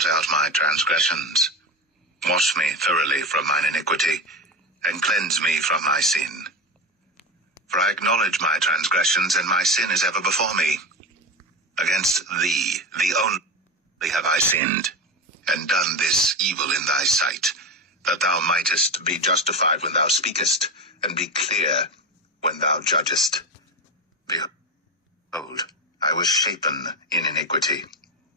blot out my transgressions. Wash me thoroughly from mine iniquity, and cleanse me from my sin. For I acknowledge my transgressions, and my sin is ever before me. Against thee, thee only, have I sinned, and done this evil in thy sight, that thou mightest be justified when thou speakest, and be clear when thou judgest. Behold, I was shapen in iniquity,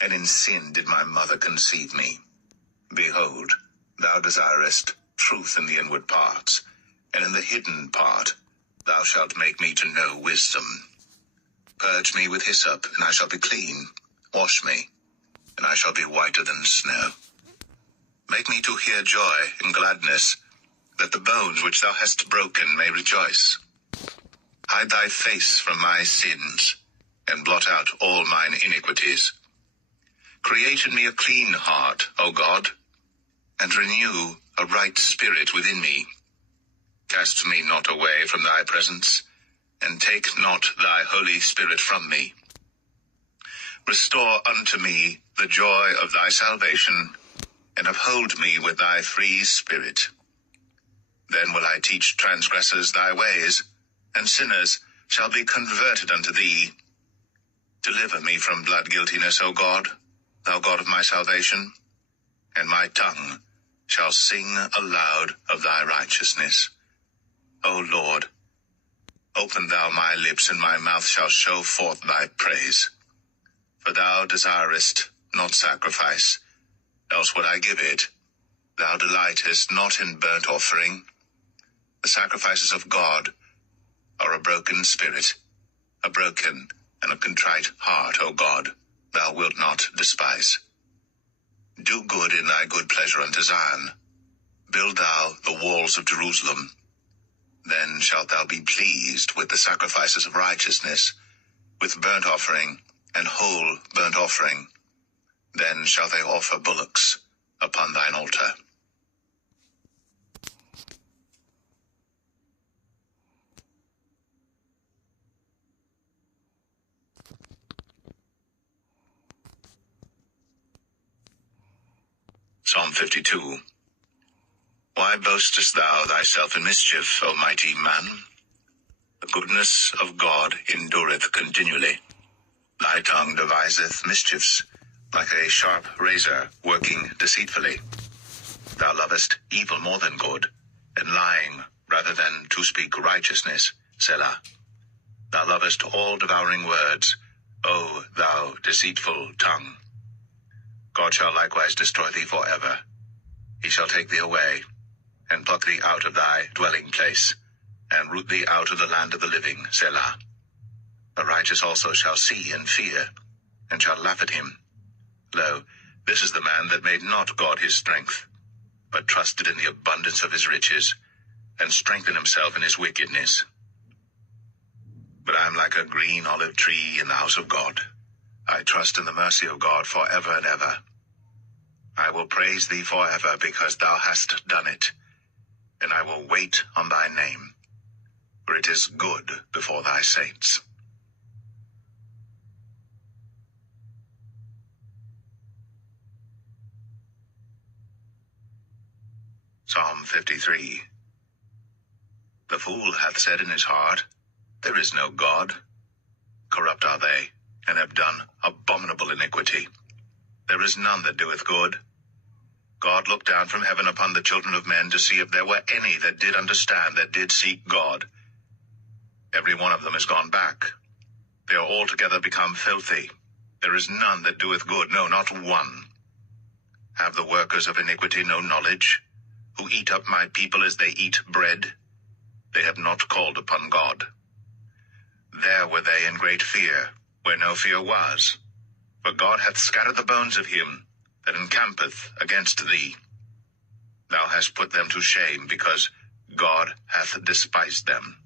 and in sin did my mother conceive me. Behold, thou desirest truth in the inward parts, and in the hidden part thou shalt make me to know wisdom. Purge me with hyssop, and I shall be clean. Wash me, and I shall be whiter than snow. Make me to hear joy and gladness, that the bones which thou hast broken may rejoice. Hide thy face from my sins, and blot out all mine iniquities. Create in me a clean heart, O God, and renew a right spirit within me. Cast me not away from thy presence, and take not thy Holy Spirit from me. Restore unto me the joy of thy salvation, and uphold me with thy free spirit. Then will I teach transgressors thy ways, and sinners shall be converted unto thee. Deliver me from blood guiltiness, O God, thou God of my salvation, and my tongue shall sing aloud of thy righteousness. O Lord, open thou my lips, and my mouth shall show forth thy praise. For thou desirest not sacrifice, else would I give it. Thou delightest not in burnt offering. The sacrifices of God are a broken spirit, a broken and a contrite heart, O God, thou wilt not despise. Do good in thy good pleasure unto Zion. Build thou the walls of Jerusalem. Then shalt thou be pleased with the sacrifices of righteousness, with burnt offering and whole burnt offering. Then shall they offer bullocks upon thine altar. Psalm 52. Why boastest thou thyself in mischief, O mighty man? The goodness of God endureth continually. Thy tongue deviseth mischiefs, like a sharp razor working deceitfully. Thou lovest evil more than good, and lying rather than to speak righteousness. Selah. Thou lovest all devouring words, O thou deceitful tongue. God shall likewise destroy thee forever. He shall take thee away, and pluck thee out of thy dwelling place, and root thee out of the land of the living. Selah. The righteous also shall see and fear, and shall laugh at him. Lo, this is the man that made not God his strength, but trusted in the abundance of his riches, and strengthened himself in his wickedness. But I am like a green olive tree in the house of God. I trust in the mercy of God forever and ever. I will praise thee forever, because thou hast done it, and I will wait on thy name, for it is good before thy saints. Psalm 53. The fool hath said in his heart, There is no God. Corrupt are they, and have done abominable iniquity. There is none that doeth good. God looked down from heaven upon the children of men to see if there were any that did understand, that did seek God. Every one of them is gone back. They are altogether become filthy. There is none that doeth good, no, not one. Have the workers of iniquity no knowledge, who eat up my people as they eat bread? They have not called upon God. There were they in great fear, where no fear was. For God hath scattered the bones of him that encampeth against thee. Thou hast put them to shame, because God hath despised them.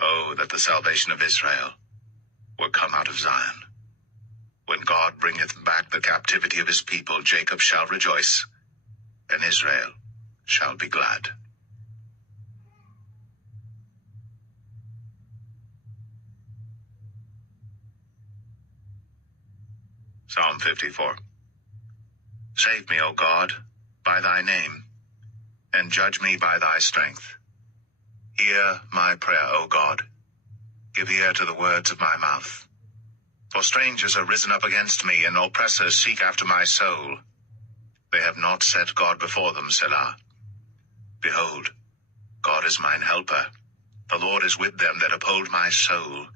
Oh, that the salvation of Israel were come out of Zion. When God bringeth back the captivity of his people, Jacob shall rejoice, and Israel shall be glad. Psalm 54. Save me, O God, by thy name, and judge me by thy strength. Hear my prayer, O God. Give ear to the words of my mouth. For strangers are risen up against me, and oppressors seek after my soul. They have not set God before them, Selah. Behold, God is mine helper. The Lord is with them that uphold my soul.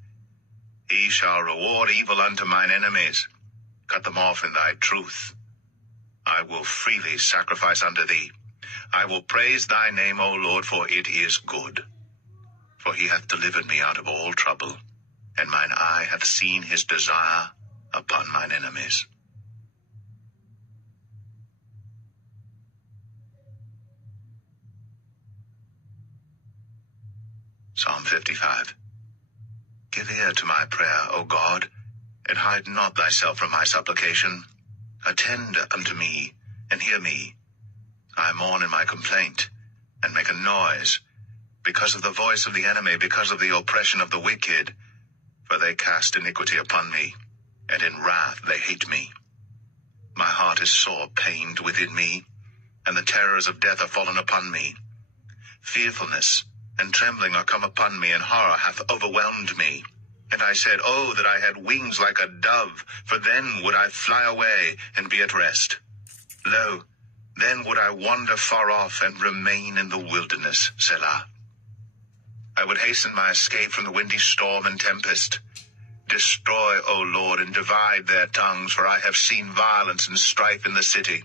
He shall reward evil unto mine enemies. Cut them off in thy truth. I will freely sacrifice unto thee. I will praise thy name, O Lord, for it is good. For he hath delivered me out of all trouble, and mine eye hath seen his desire upon mine enemies. Psalm 55. Give ear to my prayer, O God, and hide not thyself from my supplication. Attend unto me, and hear me. I mourn in my complaint, and make a noise, because of the voice of the enemy, because of the oppression of the wicked. For they cast iniquity upon me, and in wrath they hate me. My heart is sore pained within me, and the terrors of death are fallen upon me. Fearfulness and trembling are come upon me, and horror hath overwhelmed me. And I said, Oh, that I had wings like a dove, for then would I fly away and be at rest. Lo, then would I wander far off and remain in the wilderness, Selah. I would hasten my escape from the windy storm and tempest. Destroy, O Lord, and divide their tongues, for I have seen violence and strife in the city.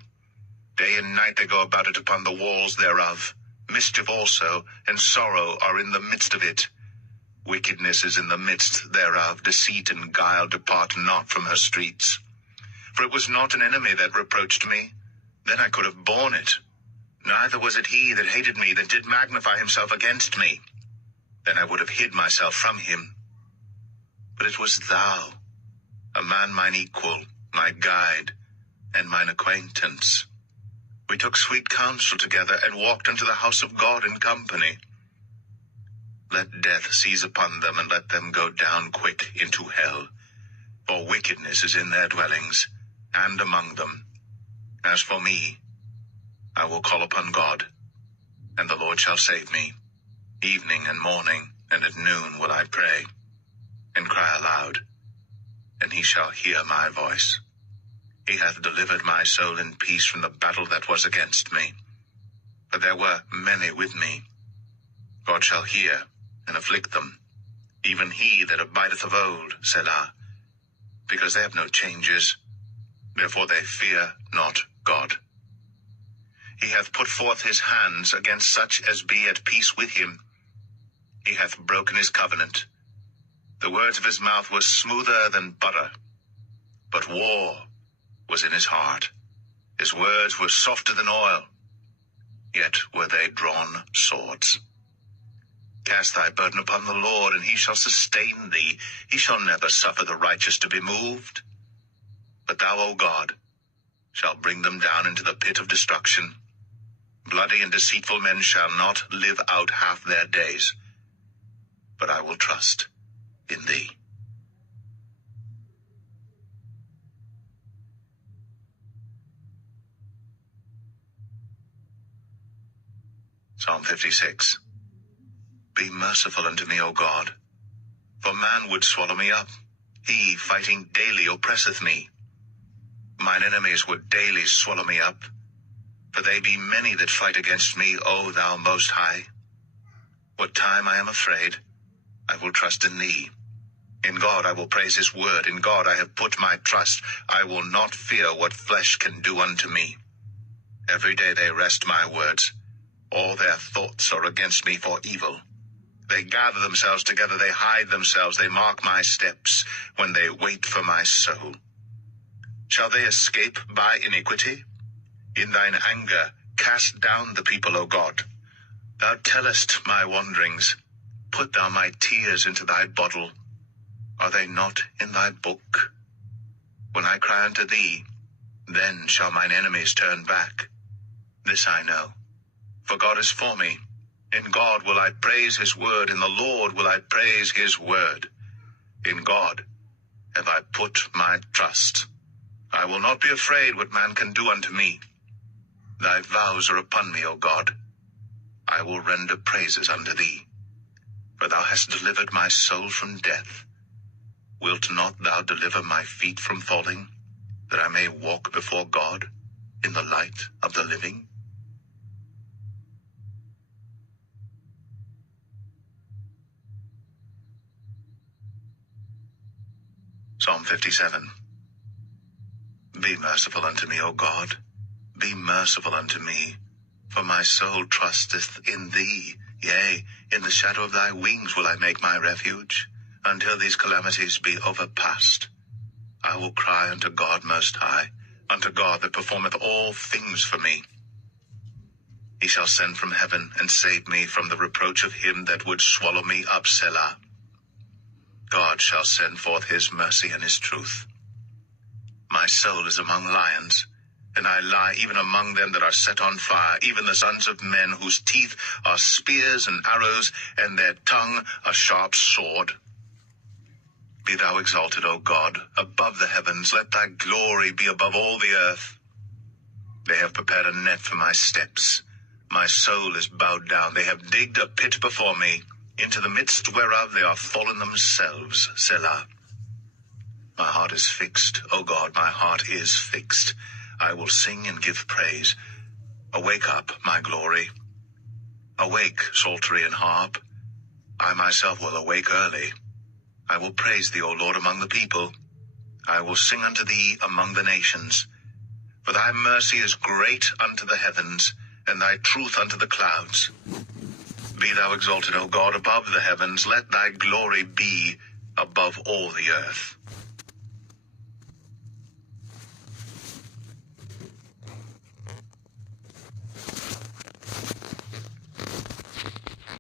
Day and night they go about it upon the walls thereof. Mischief also, and sorrow are in the midst of it. Wickedness is in the midst thereof. Deceit and guile depart not from her streets. For it was not an enemy that reproached me. Then I could have borne it. Neither was it he that hated me, that did magnify himself against me. Then I would have hid myself from him. But it was thou, a man mine equal, my guide, and mine acquaintance. We took sweet counsel together, and walked unto the house of God in company. Let death seize upon them, and let them go down quick into hell. For wickedness is in their dwellings, and among them. As for me, I will call upon God, and the Lord shall save me. Evening and morning, and at noon will I pray, and cry aloud, and he shall hear my voice. He hath delivered my soul in peace from the battle that was against me. But there were many with me. God shall hear and afflict them, even he that abideth of old, Selah. Because they have no changes, therefore they fear not God. He hath put forth his hands against such as be at peace with him. He hath broken his covenant. The words of his mouth were smoother than butter, but war was in his heart. His words were softer than oil, yet were they drawn swords. Cast thy burden upon the Lord, and he shall sustain thee. He shall never suffer the righteous to be moved. But thou, O God, shalt bring them down into the pit of destruction. Bloody and deceitful men shall not live out half their days. But I will trust in thee. Psalm 56. Be merciful unto me, O God, for man would swallow me up. He, fighting daily, oppresseth me. Mine enemies would daily swallow me up, for they be many that fight against me, O thou Most High. What time I am afraid, I will trust in thee. In God I will praise his word. In God I have put my trust. I will not fear what flesh can do unto me. Every day they wrest my words. All their thoughts are against me for evil. They gather themselves together, they hide themselves, they mark my steps, when they wait for my soul. Shall they escape by iniquity? In thine anger cast down the people, O God. Thou tellest my wanderings. Put thou my tears into thy bottle. Are they not in thy book? When I cry unto thee, then shall mine enemies turn back. This I know, for God is for me. In God will I praise his word, in the Lord will I praise his word. In God have I put my trust. I will not be afraid what man can do unto me. Thy vows are upon me, O God. I will render praises unto thee. For thou hast delivered my soul from death. Wilt not thou deliver my feet from falling, that I may walk before God in the light of the living? Psalm 57. Be merciful unto me, O God. Be merciful unto me, for my soul trusteth in thee. Yea, in the shadow of thy wings will I make my refuge, until these calamities be overpast. I will cry unto God most high, unto God that performeth all things for me. He shall send from heaven and save me from the reproach of him that would swallow me up, Selah. God shall send forth his mercy and his truth. My soul is among lions, and I lie even among them that are set on fire, even the sons of men whose teeth are spears and arrows, and their tongue a sharp sword. Be thou exalted, O God, above the heavens. Let thy glory be above all the earth. They have prepared a net for my steps. My soul is bowed down. They have digged a pit before me, into the midst whereof they are fallen themselves. Selah. My heart is fixed, O God, my heart is fixed. I will sing and give praise. Awake up, my glory. Awake, psaltery and harp. I myself will awake early. I will praise thee, O Lord, among the people. I will sing unto thee among the nations. For thy mercy is great unto the heavens, and thy truth unto the clouds. Be thou exalted, O God, above the heavens. Let thy glory be above all the earth.